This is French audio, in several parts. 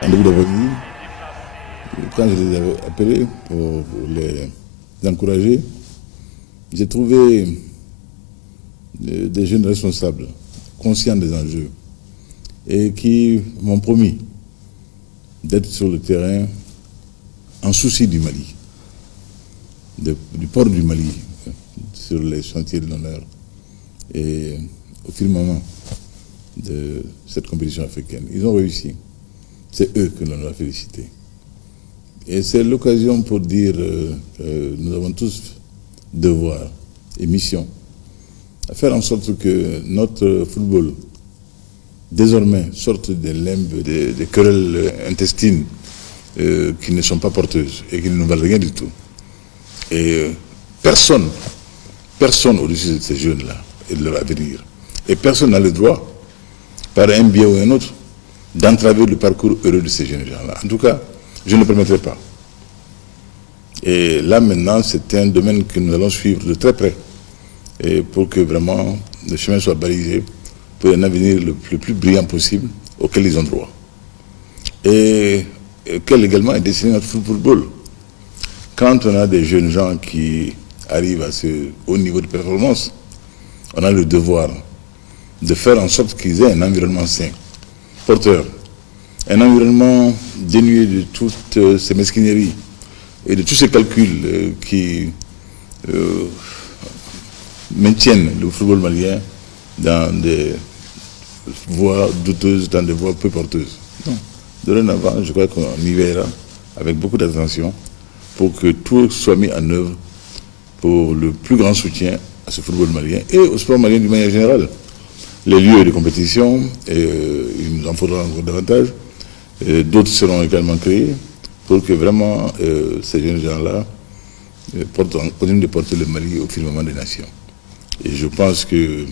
En début d'après-midi, quand je les avais appelés pour les encourager, j'ai trouvé des jeunes responsables, conscients des enjeux, et qui m'ont promis d'être sur le terrain en souci du Mali, du port du Mali, sur les chantiers de l'honneur. Et au firmament de cette compétition africaine, ils ont réussi. C'est eux que l'on doit féliciter. Et c'est l'occasion pour dire que nous avons tous devoir et mission à faire en sorte que notre football, désormais, sorte des limbes, des querelles intestines qui ne sont pas porteuses et qui ne nous valent rien du tout. Et personne au-dessus de ces jeunes-là et de leur avenir. Et personne n'a le droit, par un biais ou un autre, d'entraver le parcours heureux de ces jeunes gens-là. En tout cas, je ne le permettrai pas. Et là, maintenant, c'est un domaine que nous allons suivre de très près, et pour que vraiment le chemin soit balisé pour un avenir le plus brillant possible auquel ils ont droit. Et auquel également est destiné notre football. Quand on a des jeunes gens qui arrivent à ce haut niveau de performance, on a le devoir de faire en sorte qu'ils aient un environnement sain, porteur, un environnement dénué de toutes ces mesquineries et de tous ces calculs qui maintiennent le football malien dans des voies douteuses, dans des voies peu porteuses. Non. Dorénavant, je crois qu'on y verra avec beaucoup d'attention pour que tout soit mis en œuvre pour le plus grand soutien à ce football malien et au sport malien d'une manière générale. Les lieux de compétition, il nous en faudra encore davantage, d'autres seront également créés pour que vraiment ces jeunes gens-là continuent de porter le Mali au firmament des nations. Et je pense que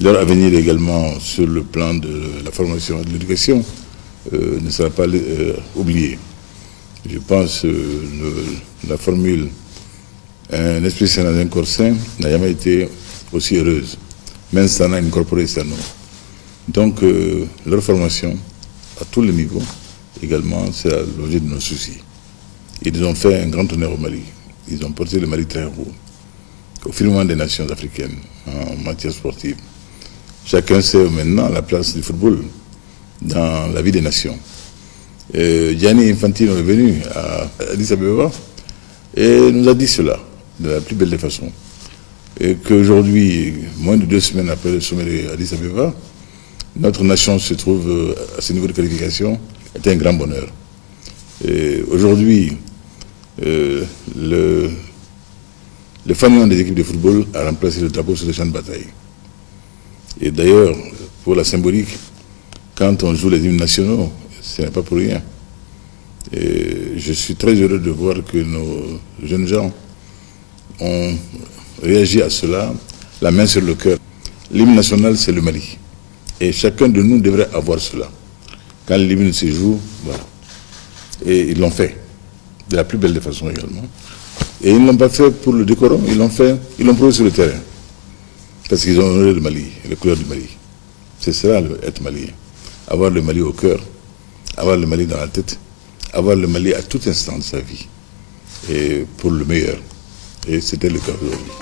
leur avenir également sur le plan de la formation et de l'éducation ne sera pas oublié. Je pense que la formule « un esprit sain dans un corps sain » n'a jamais été aussi heureuse. Même ça a incorporé ça, non. Donc, leur formation, à tous les niveaux, également, c'est l'objet de nos soucis. Ils ont fait un grand honneur au Mali. Ils ont porté le Mali très haut, au firmament des nations africaines, en matière sportive. Chacun sait maintenant la place du football dans la vie des nations. Gianni Infantino est venu à Addis Abeba et nous a dit cela, de la plus belle des façons. Et qu'aujourd'hui, moins de 2 semaines après le sommet d'Addis Abeba, notre nation se trouve à ce niveau de qualification, est un grand bonheur. Aujourd'hui, le fanion des équipes de football a remplacé le drapeau sur le champ de bataille. Et d'ailleurs, pour la symbolique, quand on joue les hymnes nationaux, ce n'est pas pour rien. Et je suis très heureux de voir que nos jeunes gens ont réagi à cela, la main sur le cœur. L'hymne national, c'est le Mali. Et chacun de nous devrait avoir cela. Quand l'hymne se joue, voilà. Et ils l'ont fait, de la plus belle des façons également. Et ils ne l'ont pas fait pour le décorum, ils l'ont prouvé sur le terrain. Parce qu'ils ont honoré le Mali, les couleurs du Mali. C'est cela, être malien. Avoir le Mali au cœur, avoir le Mali dans la tête, avoir le Mali à tout instant de sa vie. Et pour le meilleur. Et c'était le cas aujourd'hui.